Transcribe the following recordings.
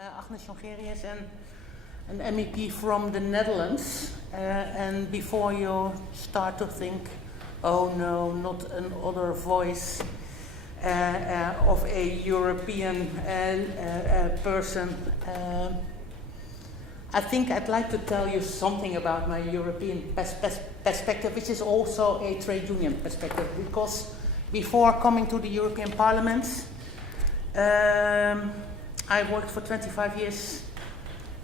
Agnes Jongerius and an MEP from the Netherlands. And before you start to think, oh no, not another voice of a European person, I think I'd like to tell you something about my European perspective, which is also a trade union perspective, because before coming to the European Parliament, I worked for 25 years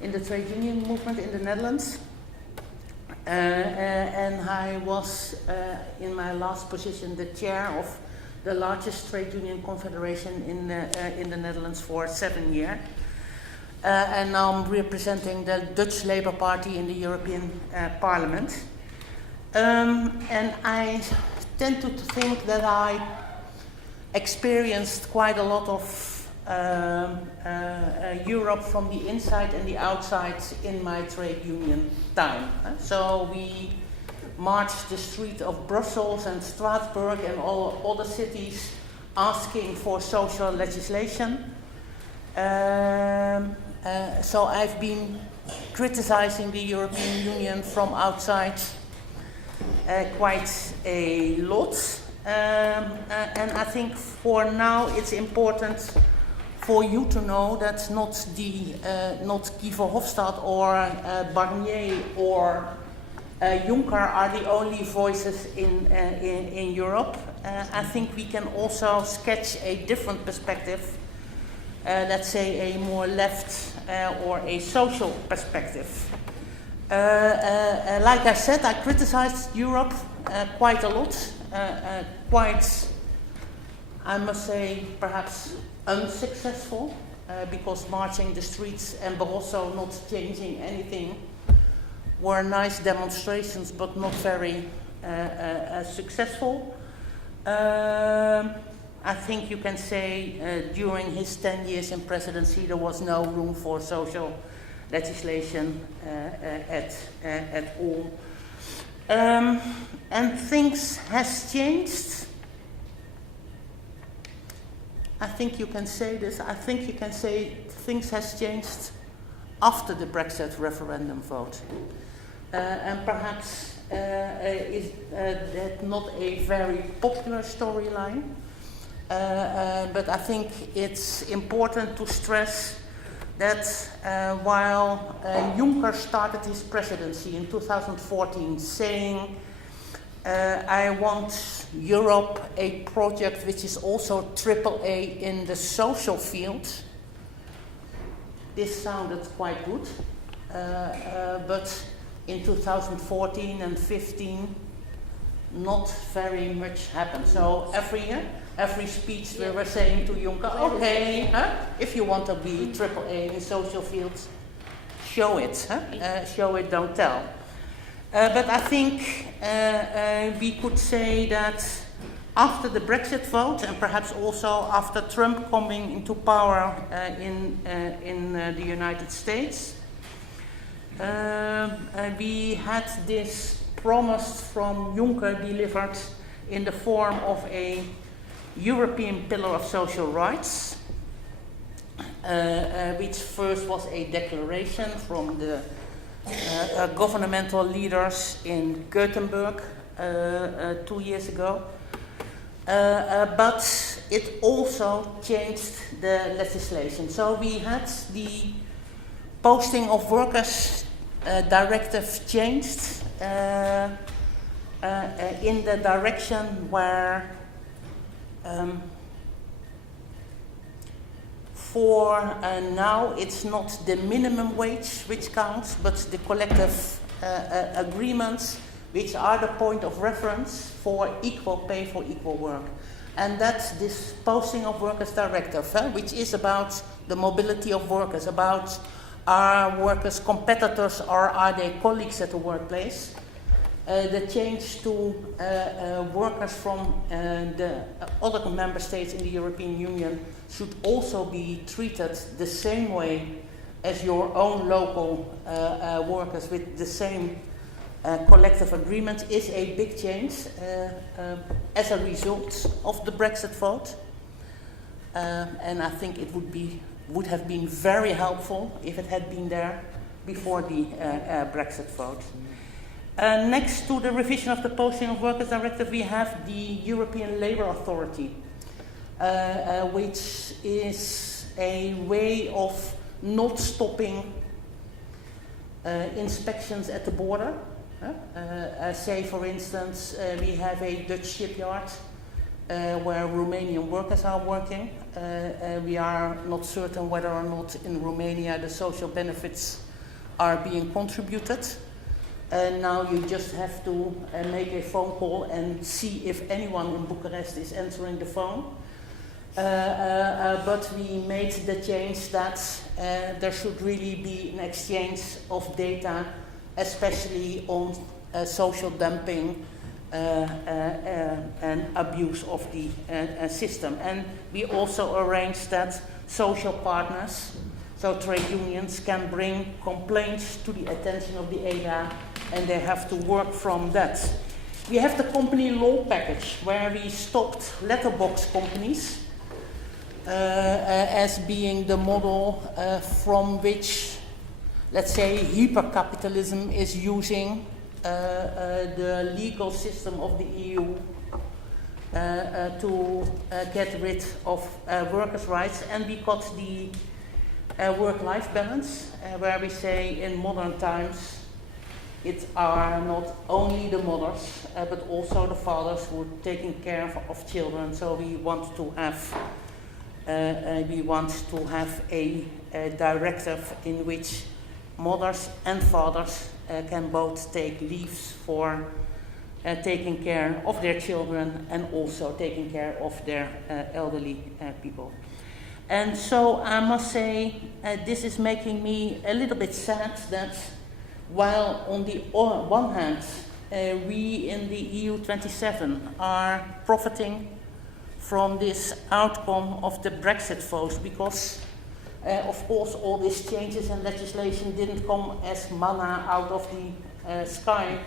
in the trade union movement in the Netherlands, and I was, in my last position, the chair of the largest trade union confederation in the Netherlands for 7 years. And now I'm representing the Dutch Labour Party in the European Parliament. And I tend to think that I experienced quite a lot of Europe from the inside and the outside in my trade union time. So we marched the street of Brussels and Strasbourg and all other cities asking for social legislation. So I've been criticizing the European Union from outside quite a lot. And I think for now it's important for you to know that not Guy Verhofstadt or Barnier or Juncker are the only voices in Europe. I think we can also sketch a different perspective, let's say a more left or a social perspective. Like I said, I criticized Europe quite a lot, quite, I must say, perhaps unsuccessful, because marching the streets and Barroso not changing anything were nice demonstrations, but not very successful. I think you can say during his 10 years in presidency there was no room for social legislation at all. And things has changed. I think you can say this. I think you can say things has changed after the Brexit referendum vote. And perhaps is that not a very popular storyline. But I think it's important to stress that while Juncker started his presidency in 2014 saying, I want Europe a project which is also AAA in the social field. This sounded quite good, but in 2014 and 15, not very much happened. So every speech we were saying to Juncker, okay, if you want to be AAA in social fields, show it, show it, don't tell. But I think we could say that after the Brexit vote, and perhaps also after Trump coming into power in the United States, we had this promise from Juncker delivered in the form of a European Pillar of Social Rights, which first was a declaration from the governmental leaders in Gothenburg 2 years ago. But it also changed the legislation. So we had the Posting of Workers directive changed in the direction where for now it's not the minimum wage which counts, but the collective agreements which are the point of reference for equal pay for equal work. And that's this Posting of Workers directive, which is about the mobility of workers, about are workers competitors or are they colleagues at the workplace. The change to workers from the other member states in the European Union should also be treated the same way as your own local workers with the same collective agreement is a big change as a result of the Brexit vote. And I think it would be would have been very helpful if it had been there before the Brexit vote. Next to the revision of the Posting of Workers Directive, we have the European Labour Authority, which is a way of not stopping inspections at the border. Say, for instance, we have a Dutch shipyard where Romanian workers are working. We are not certain whether or not in Romania the social benefits are being contributed. Now you just have to make a phone call and see if anyone in Bucharest is answering the phone. But we made the change that there should really be an exchange of data, especially on social dumping and abuse of the system. And we also arranged that social partners, so trade unions, can bring complaints to the attention of the EDA, and they have to work from that. We have the company law package, where we stopped letterbox companies as being the model from which, let's say, hypercapitalism is using the legal system of the EU to get rid of workers' rights. And we got the work-life balance, where we say in modern times it are not only the mothers but also the fathers who are taking care of children. So we want to have a directive in which mothers and fathers can both take leaves for taking care of their children and also taking care of their elderly people. And so I must say this is making me a little bit sad that while on the one hand we in the EU 27 are profiting from this outcome of the Brexit vote, because of course all these changes in legislation didn't come as manna out of the sky,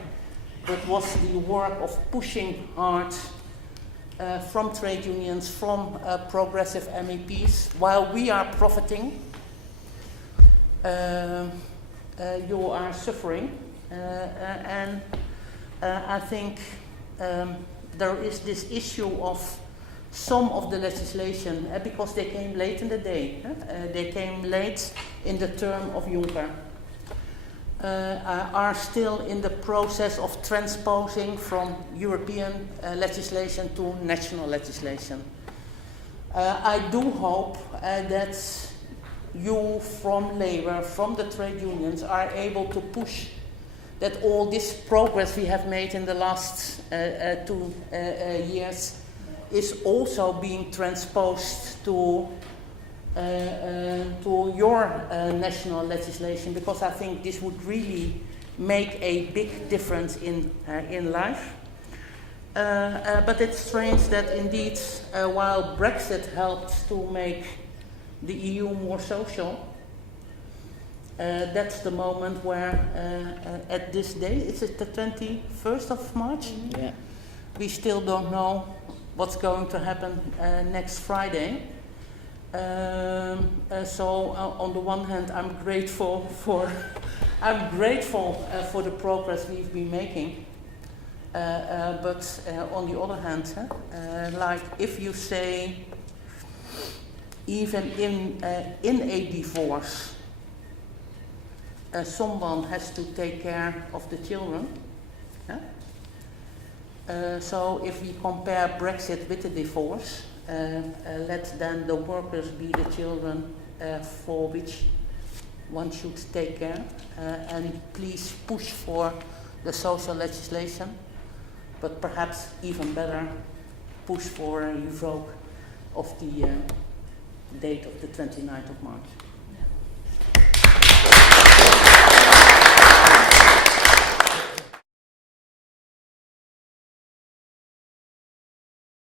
but was the work of pushing hard from trade unions, from progressive MEPs. While we are profiting, you are suffering, and I think there is this issue of some of the legislation, because they came late in the day, they came late in the term of Juncker, are still in the process of transposing from European legislation to national legislation. I do hope that you from Labour, from the trade unions, are able to push that all this progress we have made in the last 2 years is also being transposed to your national legislation, because I think this would really make a big difference in life. But it's strange that indeed, while Brexit helped to make the EU more social, that's the moment where at this day, is it the 21st of March? Mm-hmm. Yeah. We still don't know what's going to happen next Friday. So on the one hand, I'm grateful for the progress we've been making. But on the other hand, like if you say, even in a divorce, someone has to take care of the children. So if we compare Brexit with the divorce, let then the workers be the children for which one should take care, and please push for the social legislation, but perhaps even better, push for a revoke of the date of the 29th of March.